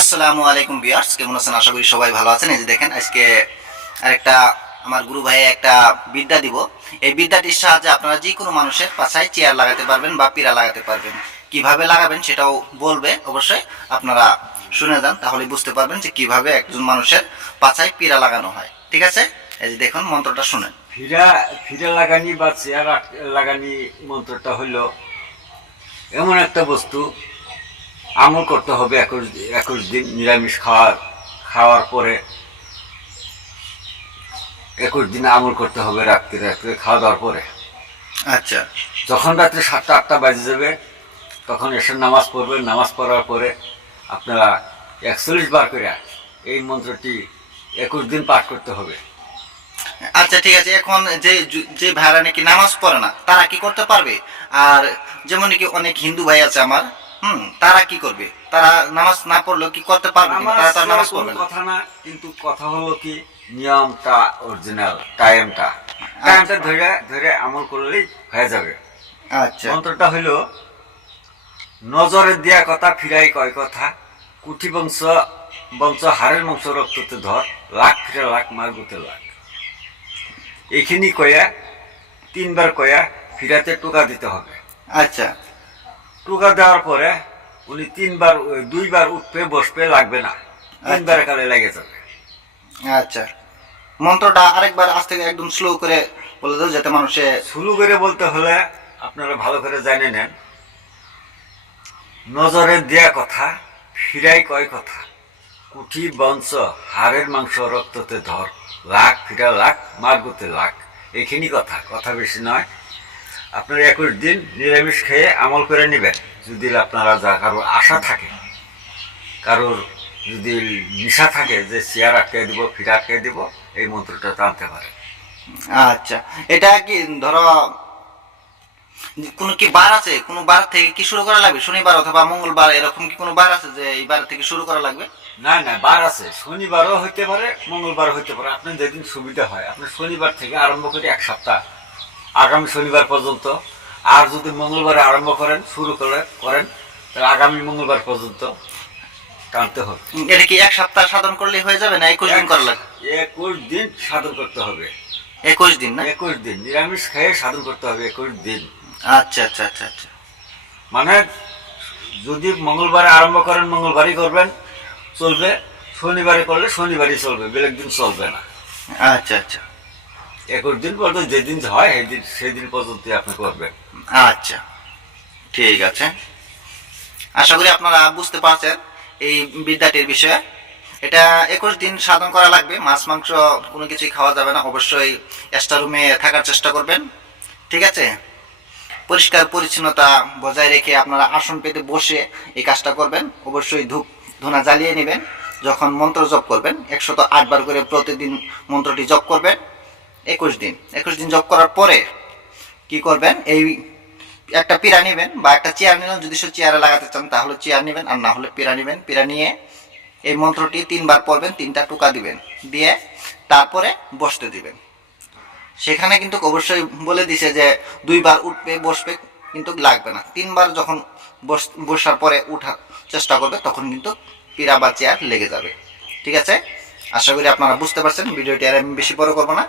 আসসালামু আলাইকুম বিয়ার্স কেমন আছেন? আশা করি সবাই ভালো আছেন। এই যে দেখেন, আজকে আরেকটা আমার গুরু ভাই একটা বিদ্যা দিব। এই বিদ্যাটির সাহায্যে আপনারা যে কোনো মানুষের পাছায় চেয়ার লাগাতে পারবেন বা পীড়া লাগাতে পারবেন। কীভাবে লাগাবেন সেটাও বলবে অবশ্যই। আপনারা শুনে যান তাহলে বুঝতে পারবেন যে কীভাবে একজন মানুষের পাছায় পীড়া লাগানো হয়। ঠিক আছে? এই যে দেখুন, মন্ত্রটা শুনেন। ফিরা ফিরা লাগানি বা চেয়ার লাগানি মন্ত্রটা হইল এমন একটা বস্তু আমল করতে হবে একুশ একুশ দিন নিরামিষ খাওয়ার খাওয়ার পরে একুশ দিন আমল করতে হবে রাত্রে রাত্রে খাওয়া দাওয়ার পরে। আচ্ছা। যখন রাত্রে সাতটা আটটা বাজে যাবে তখন এসে নামাজ পড়বেন। নামাজ পড়ার পরে আপনারা একচল্লিশ বার করে এই মন্ত্রটি একুশ দিন পাঠ করতে হবে। আচ্ছা ঠিক আছে। এখন যে যে ভাইরা নাকি নামাজ পড়ে না তারা কি করতে পারবে? আর যেমন নাকি অনেক হিন্দু ভাই আছে আমার হুম তারা কি করবে? তারা নামাজ না পড়লেও কি করতে পারবে তারা তো আর নামাজ পড়বে কথা না কিন্তু কথা হলো কি নিয়মটা অরিজিনাল টাইমটা টাইমটা ধরে ধরে আমল করলেই হয়ে যাবে। আচ্ছা। মন্ত্রটা হইল নজরে দেয়া কথা ফিরাই কয় কথা কুঠি বংশ বংশ হারের বংশ রক্ততে ধর লাখ ফিরে লাখ মার গুতে লাখ। এইখিনি কয়া তিনবার কয়া ফিরাতে টোকা দিতে হবে। আচ্ছা। টোকা দেওয়ার পরে উনি তিনবার দুইবার উঠবে বসবে লাগবে না। তিনবার কালে লেগে যাবে। আচ্ছা। মন্ত্রটা আরেকবার আস্তে করে একদম স্লো করে বলে দাও যাতে মানুষে শুরু করে বলতে হলে আপনারা ভালো করে জানে নেন। নজরে দেয়া কথা ফিরাই কয় কথা? কুঠি বংশ হাড়ের মাংস রক্ততে ধর। লাখ ফিরা লাখ মারগুতে লাখ। এইখিনি কথা কথা বেশি নয়। আপনারা একুশ দিন নিরামিষ খেয়ে আমল করে নেবেন। যদি আপনারা যা কারোর আশা থাকে কারোর যদি নিশা থাকে যে চেয়ার আটকে দিব ফিরা আটকে দিব এই মন্ত্রটা টানতে পারে। আচ্ছা এটা কি ধরো কোনো কি বার আছে? কোনো বার থেকে কি শুরু করা লাগবে? শনিবার অথবা মঙ্গলবার এরকম কি কোনো বার আছে যে এই বার থেকে শুরু করা লাগবে? না না বার আছে। শনিবারও হইতে পারে মঙ্গলবার হইতে পারে। আপনার যেদিন সুবিধা হয় আপনি শনিবার থেকে আরম্ভ করে এক সপ্তাহ আগামী শনিবার পর্যন্ত। আর যদি মঙ্গলবারে আরম্ভ করেন শুরু করে করেন তাহলে আগামী মঙ্গলবার পর্যন্ত টানতে হবে। এটা কি এক সপ্তাহ সাধন করলে হয়ে যাবে না একুশ দিন করা লাগবে একুশ দিন সাধন করতে হবে। একুশ দিন না? একুশ দিন নিরামিষ খেয়ে সাধন করতে হবে একুশ দিন। আচ্ছা আচ্ছা আচ্ছা আচ্ছা। মানে যদি মঙ্গলবারে আরম্ভ করেন মঙ্গলবারই করবেন চলবে। শনিবারে করলে শনিবারই চলবে বেলেগ দিন চলবে না। আচ্ছা আচ্ছা। একুশ দিন পর্যন্ত যেদিন হয়, সেদিন সেদিন পর্যন্ত আপনি করবেন। আচ্ছা ঠিক আছে। আশা করি আপনারা বুঝতে পারছেন এই বিদ্যাটির বিষয়ে। এটা একুশ দিন সাধন করা লাগবে, মাছ, মাংস কোনো কিছুই খাওয়া যাবে না। অবশ্যই এক্সট্রা রুমে থাকার চেষ্টা করবেন, ঠিক আছে? পরিষ্কার পরিচ্ছন্নতা বজায় রেখে আপনারা আসন পেতে বসে এই কাজটা করবেন। অবশ্যই ধূপ, ধুনা জ্বালিয়ে নেবেন। যখন মন্ত্র জপ করবেন, একশত আটবার করে প্রতিদিন মন্ত্রটি জপ করবেন। একুশ দিন। একুশ দিন জব করার পরে কি করবেন? এই একটা পিরা নেবেন বা একটা চেয়ার নিলেন, যদি সে চেয়ারে লাগাতে চান তাহলে চেয়ার নেবেন, আর না হলে পিরা নেবেন। পিরা নিয়ে এই মন্ত্রটি তিনবার পড়বেন, তিনটা টোকা দিবেন। দিয়ে তারপরে বসতে দিবেন। সেখানে কিন্তু অবশ্যই বলে দিছে যে দুইবার উঠবে, বসবে কিন্তু লাগবে না। তিনবার যখন বস- বসার পরে উঠার চেষ্টা করবে, তখন কিন্তু পিরা বা চেয়ার লেগে যাবে। ঠিক আছে? আশা করি আপনারা বুঝতে পারছেন, ভিডিওটি আর আমি বেশি বড় করব না।